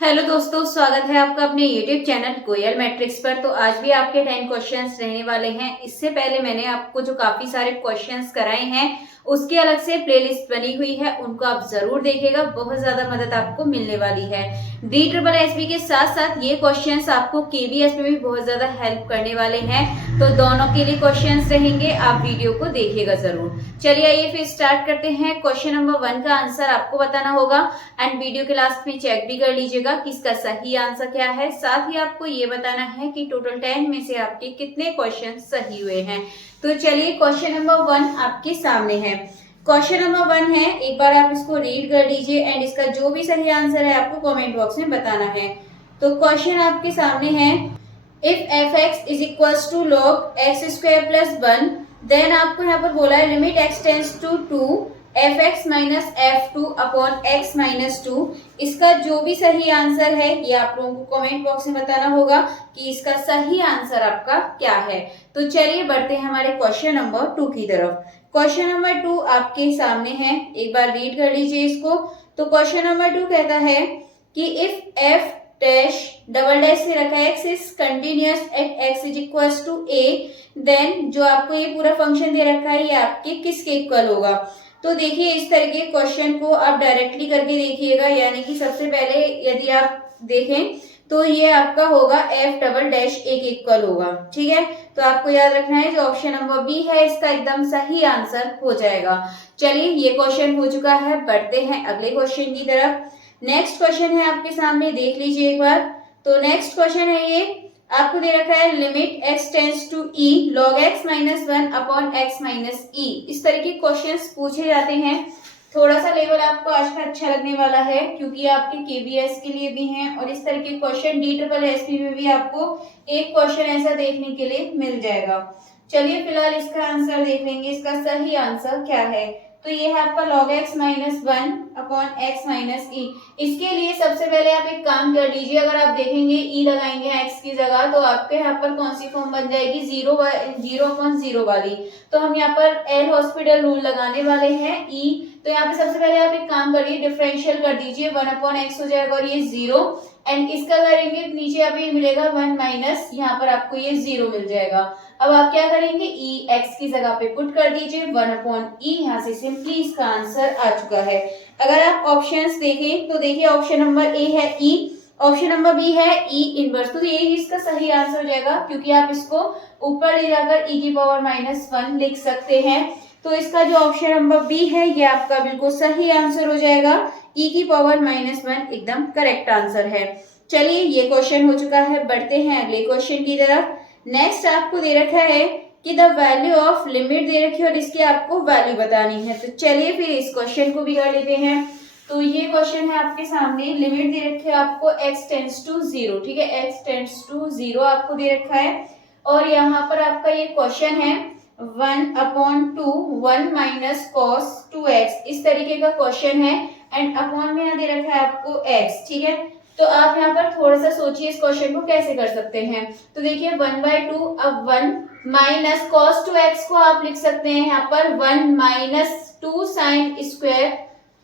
Hello दोस्तों, स्वागत है आपका अपने YouTube चैनल कोयल मैट्रिक्स पर। तो आज भी आपके 10 क्वेश्चंस रहने वाले हैं। इससे पहले मैंने आपको जो काफी सारे क्वेश्चंस कराए हैं उसकी अलग से प्लेलिस्ट बनी हुई है, उनको आप जरूर देखिएगा। बहुत ज्यादा मदद आपको मिलने वाली है। DSSB के साथ साथ ये क्वेश्चंस आपको KVS में भी बहुत ज्यादा हेल्प करने वाले हैं, तो दोनों के लिए क्वेश्चंस रहेंगे। आप वीडियो को देखिएगा जरूर। चलिए आइए फिर स्टार्ट करते हैं। क्वेश्चन नंबर 1 का आंसर आपको बताना होगा एंड वीडियो के लास्ट में चेक भी कर लीजिएगा कि इसका सही आंसर क्या है। साथ ही आपको ये बताना है कि टोटल 10 में से आपके कितने क्वेश्चन सही हुए हैं। तो चलिए क्वेश्चन नंबर 1 आपके सामने है। क्वेश्चन नंबर 1 है, एक बार आप इसको रीड कर लीजिए एंड इसका जो भी सही आंसर है आपको कमेंट बॉक्स में बताना है। तो क्वेश्चन आपके सामने है, if fx is equals to log x square plus 1, then आपको यहाँ पर बोला है limit x tends to 2 fx minus f2 upon x minus 2। इसका जो भी सही आंसर है ये आप लोगों को कमेंट बॉक्स में बताना होगा कि इसका सही आंसर आपका क्या है। तो चलिए बढ़ते हैं हमारे क्वेश्चन नंबर 2 की तरफ। क्वेश्चन नंबर 2 आपके सामने है, एक बार रीड कर लीजिए इसको। तो क्वेश्चन नंबर 2 कहता है कि if f dash double dash से रखा है x is continuous at x is equals to a, then जो आपको ये पूरा फंक्शन दे रखा है ये आपके किसके इक्वल होगा। तो देखिए इस तरह के क्वेश्चन को आप डायरेक्टली करके देखिएगा, यानी कि सबसे पहले यदि आप देखें तो ये आपका होगा f डबल डैश a के इक्वल होगा। ठीक है, तो आपको याद रखना है जो ऑप्शन नंबर बी है इसका एकदम सही आंसर हो जाएगा। चलिए ये क्वेश्चन हो चुका है, बढ़ते हैं अगले क्वेश्चन की तरफ। नेक्स्ट क्वेश्चन है आपके सामने, देख लीजिए एक बार। तो नेक्स्ट क्वेश्चन है ये, आपको दे रखा है limit x tends to e log x minus 1 upon x minus e। इस तरह के क्वेश्चंस पूछे जाते हैं। थोड़ा सा लेवल आपको आज का अच्छा लगने वाला है क्योंकि आपके KVS के लिए भी हैं और इस तरह के क्वेश्चन DSSB में भी आपको एक क्वेश्चन ऐसा देखने के लिए मिल जाएगा। चलिए फिलहाल इसका आंसर देख लेंगे, इसका सही आंसर क्या है। तो ये है आपका log x minus 1 upon x minus e। इसके लिए सबसे पहले आप एक काम कर लीजिए, अगर आप देखेंगे e लगाएंगे x की जगह तो आपके यहाँ पर कौन सी फॉर्म बन जाएगी, 0/0 वाली। तो हम यहाँ पर एल हॉस्पिटल रूल लगाने वाले हैं e। तो यहाँ पे सबसे पहले आप एक काम करिए, डिफरेंशियल कर दीजिए, 1 अपॉन एक्स हो जाएगा और ये 0 एंड इसका करेंगे नीचे आप ये मिलेगा 1 माइनस, यहाँ पर आपको ये 0 मिल जाएगा। अब आप क्या करेंगे, ई एक्स की जगह पे पुट कर दीजिए 1 अपॉन ई, यहाँ से सिंपली इसका आंसर आ चुका है। अगर आप ऑप्शंस देखें तो देखिए ऑप्शन नंबर ए है ई, ऑप्शन नंबर बी है ई इनवर्स। तो ये इसका सही आंसर हो जाएगा क्योंकि आप इसको ऊपर ले जाकर ई की पावर माइनस 1 लिख सकते हैं। तो इसका जो ऑप्शन नंबर बी है ये आपका बिल्कुल सही आंसर हो जाएगा, ई की पावर माइनस 1 एकदम करेक्ट आंसर है। चलिए ये क्वेश्चन हो चुका है, बढ़ते हैं अगले क्वेश्चन की तरफ। नेक्स्ट आपको दे रखा है कि द वैल्यू ऑफ लिमिट दे रखी है और इसकी आपको वैल्यू बतानी है। तो चलिए फिर इस क्वेश्चन को भी कर लेते हैं। तो ये क्वेश्चन है आपके सामने, लिमिट दे रखी है आपको x टेंड्स टू 0। ठीक है, x टेंड्स टू 0 आपको दे रखा है और यहाँ पर आपका ये क्वेश्चन है 1 अपॉन 2 1 माइनस कॉस 2x, इस तरीके का क्वेश्चन है एंड अपॉन में यहाँ दे रखा है आपको x। ठीक है, तो आप यहाँ पर थोड़ा सा सोचिए इस क्वेश्चन को कैसे कर सकते हैं। तो देखिए 1/2, अब 1 माइनस कॉस 2x को आप लिख सकते हैं यहाँ पर 1 माइनस 2 साइन स्क्वायर,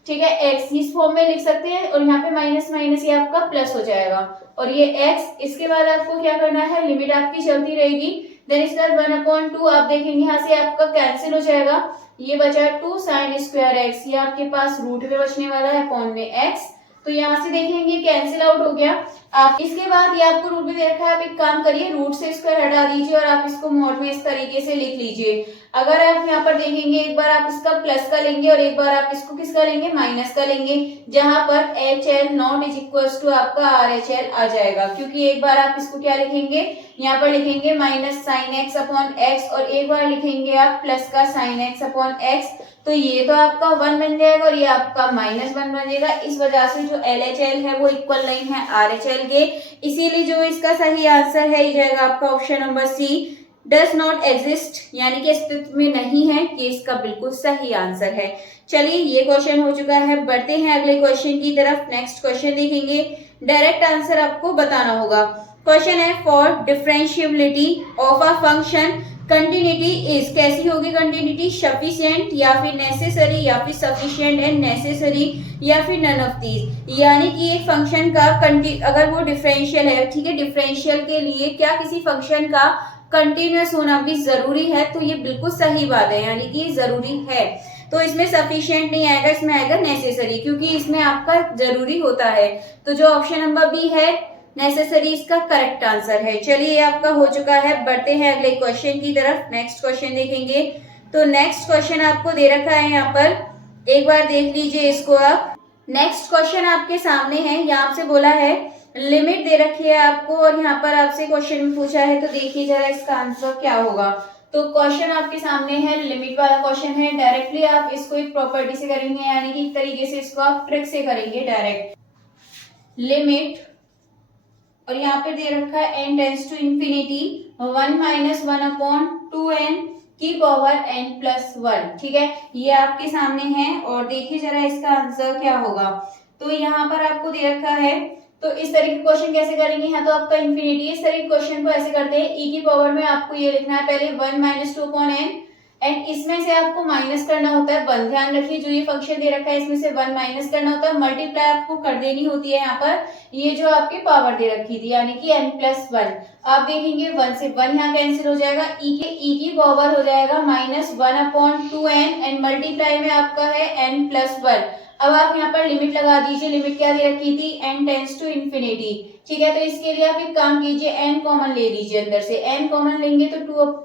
ठीक है, x इस फॉर्म में लिख सकते हैं और यहाँ पे माइनस माइनस ये आपका प्लस हो जाएगा और ये x। इसके बाद आपको क्या करना है, लिमिट आपकी चलती रहेगी, देन इसके बाद 1/2 आप देखेंगे यहाँ से आपका कैंसिल हो जाएगा, ये बचा 2 साइन स्क्वायर x, ये आपके पास रूट में बचने वाला है अपॉन में x। तो यहाँ से देखेंगे कैंसिल आउट हो गया। आप इसके बाद ये आपको रूट में दे रखा है, आप एक काम करिए रूट से स्क्वायर हटा दीजिए और आप इसको मोड में इस तरीके से लिख लीजिए। अगर आप यहाँ पर देखेंगे एक बार आप इसका प्लस का लेंगे और एक बार आप इसको किसका लेंगे, माइनस का लेंगे, जहां पर HL not is equals to आपका RHL आ जाएगा। क्योंकि एक बार आप इसको क्या लिखेंगे, यहाँ पर लिखेंगे minus sine x upon x और एक बार लिखेंगे आप प्लस का साइन एक्स अपॉन एक्स। तो ये तो आपका 1 बन जाएगा और ये आपका माइनस 1 बन जाएगा। इस वजह से जो LHL है वो इक्वल नहीं है RHL के, इसीलिए जो इसका सही आंसर है ये जाएगा आपका option number C, does not exist, यानी कि अस्तित्व में नहीं है, ये इसका बिल्कुल सही आंसर है। चलिए ये क्वेश्चन हो चुका है, बढ़ते हैं अगले क्वेश्चन की तरफ। नेक्स्ट क्वेश्चन देखेंगे, डायरेक्ट आंसर आपको बताना होगा। क्वेश्चन है for differentiability of a function continuity is कैसी होगी कंटिन्यूटी, सफिशिएंट या फिर नेसेसरी या फिर सफिशिएंट एंड नेसेसरी या फिर नन ऑफ दीज। यानी कि एक फंक्शन का अगर वो डिफरेंशियल है, ठीक है, डिफरेंशियल के लिए क्या किसी फंक्शन का कंटिन्यूअस होना भी जरूरी है, तो ये बिल्कुल सही बात है, यानी कि जरूरी है। तो इसमें सफिशिएंट नहीं आएगा, इसमें आएगा नेसेसरी, क्योंकि इसमें आपका जरूरी होता है। तो जो ऑप्शन नंबर बी है नेसेसरी इसका करेक्ट आंसर है। चलिए ये आपका हो चुका है, बढ़ते हैं अगले क्वेश्चन की तरफ। नेक्स्ट क्वेश्चन देखेंगे। तो नेक्स्ट क्वेश्चन आपको दे रखा है यहाँ पर, एक बार देख लीजिए इसको आप। नेक्स्ट क्वेश्चन आपके सामने है, यहाँ से बोला है लिमिट दे रखी है आपको और यहाँ पर आपसे क्वेश्चन में पूछा है, तो देखिए जरा इसका आंसर क्या होगा। तो क्वेश्चन आपके सामने है, लिमिट वाला क्वेश्चन है। डायरेक्टली आप इसको एक प्रॉपर्टी से करेंगे, यानी कि एक तरीके से इसको आप ट्रिक से करेंगे डायरेक्ट। लिमिट और यहाँ पे दे रखा है n tends to infinity 1 minus 1/2n की पावर n+1, ठीक है, ये आपके सामने है। और देखिए जरा इसका आंसर क्या होगा। तो यहाँ पर आपको दे रखा है, तो इस तरह के क्वेश्चन कैसे करेंगे, यहाँ तो आपका इंफिनिटी, इस तरह के क्वेश्चन को ऐसे करते हैं, e की पावर में आपको ये लिखना है पहले 1 माइनस 2/n एंड इसमें से आपको माइनस करना होता है 1। ध्यान रखिए जो ये फंक्शन दे रखा है इसमें से 1 माइनस करना होता है, मल्टीप्लाई आपको कर देनी होती है यहाँ पर, ये जो आपकी पावर दे रखी थी यानी कि n+1। आप देखेंगे 1 से 1 यहाँ कैंसिल हो जाएगा, e की पावर हो जाएगा -1/2n एंड मल्टीप्लाई में आपका है n+1। अब आप यहाँ पर लिमिट लगा दीजिए, लिमिट क्या दे रखी थी, n टेंड्स टू इंफिनिटी, ठीक है। तो इसके लिए आप एक काम कीजिए, n कॉमन ले लीजिए, अंदर से n कॉमन लेंगे तो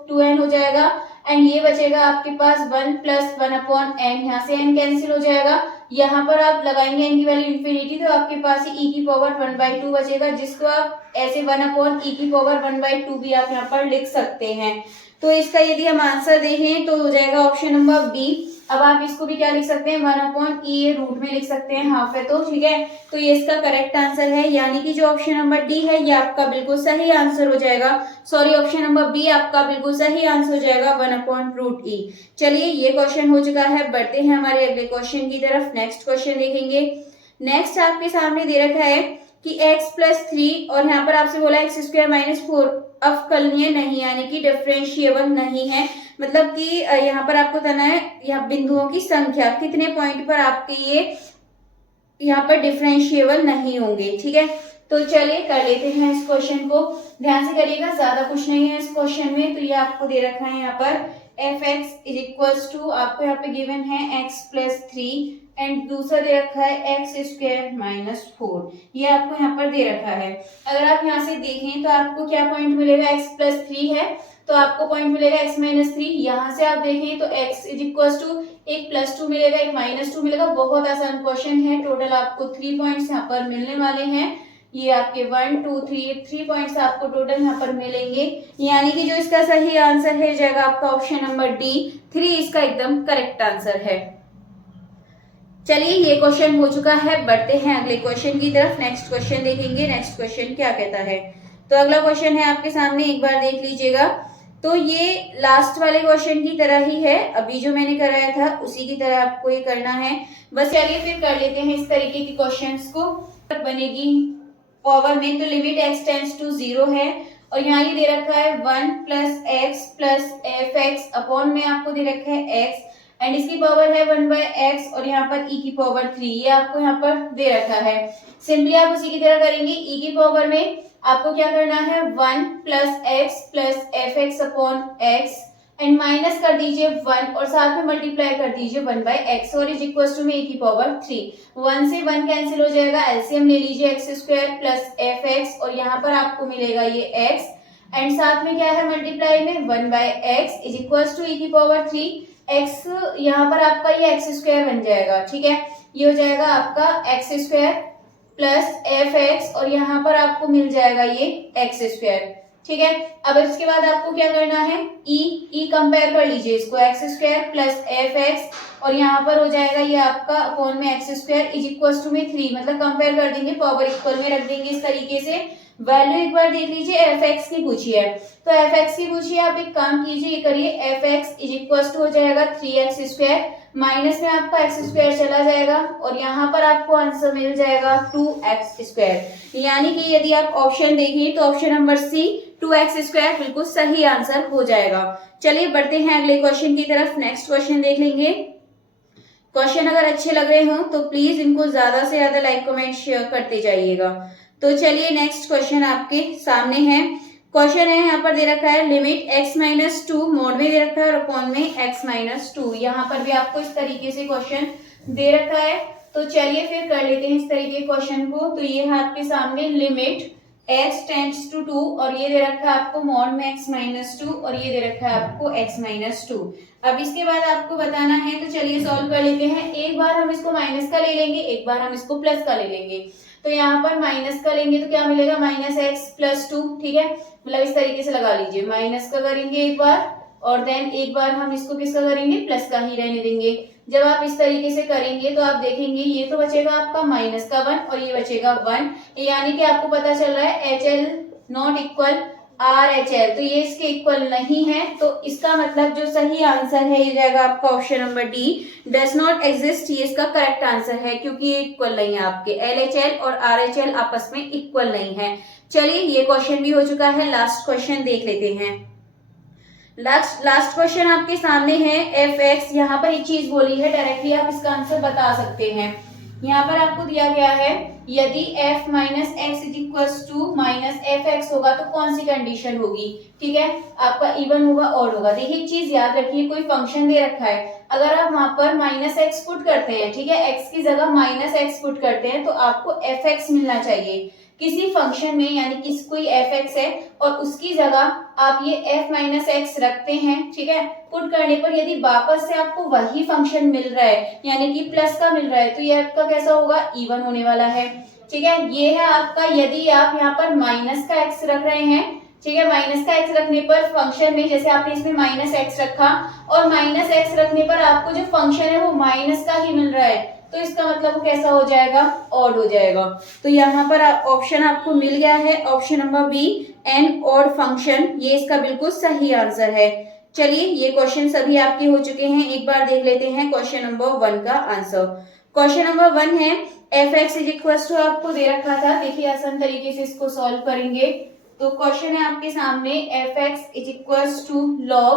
2n हो जाएगा एंड ये बचेगा आपके पास 1 + 1/n, यहाँ से n कैंसिल हो जाएगा। यहाँ पर आप लगाएंगे n की वैल्यू इंफिनिटी, तो आपके पास e की पावर 1/2 बचेगा, जिसको आप ऐसे 1/e की पावर 1/2 भी आप यहाँ पर लिख सकते हैं। तो इसका यदि हम आंसर देखें तो हो जाएगा ऑप्शन नंबर बी। अब आप इसको भी क्या लिख सकते हैं, 1/e रूट में लिख सकते हैं, हाफ है तो, ठीक है। तो ये इसका करेक्ट आंसर है, यानी कि जो ऑप्शन नंबर डी है ये आपका बिल्कुल सही आंसर हो जाएगा। सॉरी, ऑप्शन नंबर बी आपका बिल्कुल सही आंसर हो जाएगा 1/√e। चलिए ये क्वेश्चन हो चुका है, बढ़ते हैं हमारे अगले क्वेश्चन की तरफ। नेक्स्ट क्वेश्चन देखेंगे। नेक्स्ट आपके सामने दे रखा है कि x+3 और यहाँ पर आपसे बोला x² - 4 अवकलनीय नहीं, यानी कि डिफरेंशिएबल नहीं है। मतलब कि यहाँ पर आपको बताना है यहाँ बिंदुओं की संख्या, कितने पॉइंट पर आपके ये यहाँ पर डिफरेंशिएबल नहीं होंगे, ठीक है। तो चलिए कर लेते हैं इस क्वेश्चन को, ध्यान से करिएगा, ज्यादा कुछ नहीं है इस क्वेश्चन में। तो ये आपको दे रखा है यहाँ पर f(x) = आपको यहाँ पे गिवन है x+3 एंड दूसरा दे रखा है x² - 4, ये आपको यहाँ पर दे रखा है। अगर आप यहाँ से देखें तो आपको क्या पॉइंट मिलेगा, x+3 है तो आपको पॉइंट मिलेगा x-3। यहाँ से आप देखें तो x = एक +2 मिलेगा, एक -2 मिलेगा। बहुत आसान क्वेश्चन है, टोटल आपको 3 पॉइंट्स यहाँ पर मिलने वाले हैं। ये आपके 1 2 3 पॉइंट्स आपको टोटल यहाँ पर मिलेंगे, यानी कि जो इसका सही आंसर है जाएगा आपका ऑप्शन नंबर डी, 3 इसका एकदम करेक्ट आंसर है। चलिए ये क्वेश्चन हो चुका है, बढ़ते हैं अगले क्वेश्चन की तरफ। नेक्स्ट क्वेश्चन देखेंगे, नेक्स्ट क्वेश्चन क्या कहता है। तो अगला क्वेश्चन है आपके सामने, एक बार देख लीजिएगा। तो ये लास्ट वाले क्वेश्चन की तरह ही है, अभी जो मैंने कराया था उसी की तरह आपको ये करना है। बस चलिए फिर कर लेते हैं इस तरीके के क्वेश्चंस को। बनेगी पावर में तो लिमिट x टेंड्स टू 0 है और यहाँ ये दे रखा है 1 + x + f(x) अपॉन में आपको दे रखा है x एंड इसकी पावर है 1/x और यहाँ पर e की पावर 3, ये आपको यहाँ पर दे रखा है। सिंपली आप उसी की तरह करेंगे, e की पावर में आपको क्या करना है 1 + x + f(x) upon x and minus कर दीजिए 1 और साथ में मल्टीप्लाई कर दीजिए 1/x और इज इक्वल टू में e की पावर 3। 1 से 1 कैंसिल हो जाएगा, एलसीएम ले लीजिए x² + fx और यहाँ पर आपको मिलेगा ये x एंड साथ में क्या है मल्टीप्लाई में 1/x is equal to e की पावर 3। x यहाँ पर आपका ये x² बन जाएगा, ठीक है। ये हो जाएगा आपका x² + fx और यहाँ पर आपको मिल जाएगा ये x², ठीक है। अब इसके बाद आपको क्या करना है, e कंपेयर कर लीजिए इसको, x² + fx और यहाँ पर हो जाएगा ये आपका अपॉन में x² इज इक्वल टू में 3, मतलब कंपेयर कर देंगे, पावर इक्वल में रख देंगे इस तरीके से। वैल्यू एक बार देख लीजिए, fx की पूछी है तो fx की पूछी है, आप एक काम कीजिए, ये करिए, fx इज इक्वल टू हो जाएगा 3x² माइनस में आपका x² चला जाएगा और यहाँ पर आपको आंसर मिल जाएगा 2x²। यानी कि यदि आप ऑप्शन देखें तो ऑप्शन नंबर सी 2x² बिल्कुल सही आंसर हो जाएगा। चलिए बढ़ते हैं अगले क्वेश्चन की तरफ। नेक्स्ट क्वेश्चन देख लेंगे। क्वेश्चन अगर अच्छे लग रहे हो तो प्लीज इनको ज्यादा से ज्यादा लाइक कमेंट शेयर करते जाइएगा। तो चलिए नेक्स्ट क्वेश्चन आपके सामने है। क्वेश्चन है यहाँ पर दे रखा है लिमिट x-2 मोड में दे रखा है और अपॉन में x-2। यहाँ पर भी आपको इस तरीके से क्वेश्चन दे रखा है। तो चलिए फिर कर लेते हैं इस तरीके के क्वेश्चन को। तो ये है आपके सामने लिमिट x→2 और ये दे रखा है आपको मॉड में x-2 और ये दे रखा है आपको x-2। अब इसके बाद आपको बताना है, तो चलिए सॉल्व कर लेते हैं। एक बार हम इसको माइनस का ले लेंगे, एक बार हम इसको प्लस का ले लेंगे। तो यहाँ पर माइनस का लेंगे तो क्या मिलेगा, -x+2। ठीक है, मतलब इस तरीके से लगा लीजिए। माइनस का करेंगे एक बार और देन एक बार हम इसको किसका करेंगे, प्लस का ही रहने देंगे। जब आप इस तरीके से करेंगे तो आप देखेंगे ये तो बचेगा आपका -1 और ये बचेगा 1, यानी कि आपको पता चल रहा है HL नॉट इक्वल RHL, तो ये इसके इक्वल नहीं है। तो इसका मतलब जो सही आंसर है ये जाएगा आपका option number D, does not exist. ये इसका करेक्ट आंसर है क्योंकि ये इक्वल नहीं है, आपके LHL और RHL आपस में इक्वल नहीं है। चलिए ये क्वेश्चन भी हो चुका है। लास्ट क्वेश्चन देख लेते हैं। लास्ट क्वेश्चन आपके सामने है fx। यहाँ पर एक चीज बोली है, डायरेक्टली आप इसका आंसर बता सकते हैं। यहाँ पर आपको दिया गया है यदि f minus x is equal to minus f x होगा तो कौन सी कंडीशन होगी। ठीक है, आपका इवन होगा और होगा। देखिए एक चीज याद रखिए, कोई फंक्शन दे रखा है, अगर आप वहां पर -x पुट करते हैं, ठीक है, x की जगह -x पुट करते हैं तो आपको fx मिलना चाहिए किसी फंक्शन में, यानी कि कोई fx है और उसकी जगह आप ये f-x रखते हैं। ठीक है, पुट करने पर यदि वापस से आपको वही फंक्शन मिल रहा है यानी कि प्लस का मिल रहा है तो ये आपका कैसा होगा, इवन होने वाला है। ठीक है, ये है आपका, यदि आप यहाँ पर माइनस का x रख रहे हैं, ठीक है, माइनस का x रखने पर फंक्शन में, जैसे आपने इसमें -x रखा और -x रखने पर आपको जो फंक्शन है वो माइनस का ही मिल रहा है, तो इसका मतलब वो कैसा हो जाएगा, ऑड हो जाएगा। तो यहाँ पर ऑप्शन आपको मिल गया है, option number B, an odd function, ये इसका बिल्कुल सही आंसर है। चलिए ये क्वेश्चन सभी आपके हो चुके हैं। एक बार देख लेते हैं क्वेश्चन नंबर 1 का आंसर। क्वेश्चन नंबर 1 है fx इज इक्वल टू, आपको दे रखा था, देखिए आसान तरीके से इसको सॉल्व करेंगे। तो क्वेश्चन है आपके सामने fx is equal to log,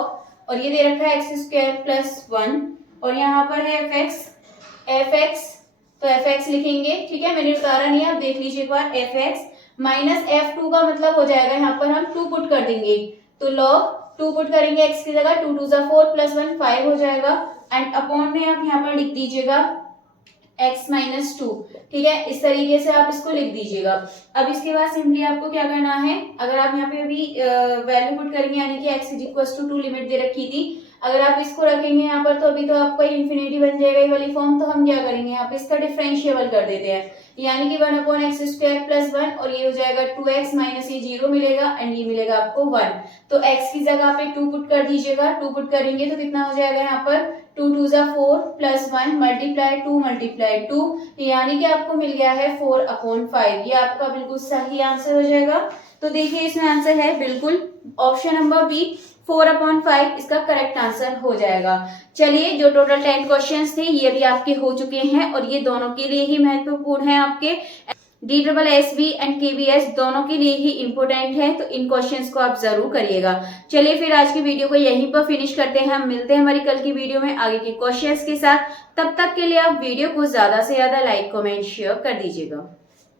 और ये दे रखा है x² + 1 और यहाँ पर है fx, तो fx लिखेंगे। ठीक है, मैंने उतारा नहीं है, आप देख लीजिए एक बार। fx माइनस f2 का मतलब हो जाएगा, यहाँ पर हम 2 पुट कर देंगे, तो log 2 पुट करेंगे x की जगह, 2 2 4 + 1 5 हो जाएगा, एंड अपॉन में आप यहाँ पर लिख दीजिएगा x-2। ठीक है, इस तरीके से आप इसको लिख दीजिएगा। अब इसके बाद सिंपली आपको क्या करना है, अगर आप यहाँ पे अभी वैल्यू पुट करेंगे, यानी कि x = 2 लिमिट दे रखी थी, अगर आप इसको रखेंगे यहाँ पर तो अभी तो आपका इन्फिनिटी बन जाएगा ये वाली फॉर्म। तो हम क्या करेंगे, यहाँ पे इसका डिफरेंशिएबल कर देते हैं, यानी कि 1/x² + 1 और ये हो जाएगा 2x माइनस ये 0 मिलेगा एंड ये मिलेगा आपको 1। तो x की जगह पे 2 पुट कर दीजिएगा, 2 पुट करेंगे तो कितना हो जाएगा यहाँ पर 2 2 4 + 1 × 2 × 2, यानी कि आपको मिल गया है 4/5। ये आपका बिल्कुल सही आंसर हो जाएगा। तो देखिए इसमें आंसर है बिल्कुल ऑप्शन नंबर बी, 4/5 इसका करेक्ट आंसर हो जाएगा। चलिए जो टोटल 10 क्वेश्चंस थे ये भी आपके हो चुके हैं और ये दोनों के लिए ही महत्वपूर्ण है, आपके DSSB एंड KBS दोनों के लिए ही इम्पोर्टेंट है, तो इन क्वेश्चंस को आप जरूर करिएगा। चलिए फिर आज की वीडियो को यहीं पर फिनिश करते हैं, हम मिलते हैं हमारी कल की वीडियो में आगे के क्वेश्चंस के साथ। तब तक के लिए आप वीडियो को ज्यादा से ज्यादा लाइक कमेंट शेयर कर दीजिएगा।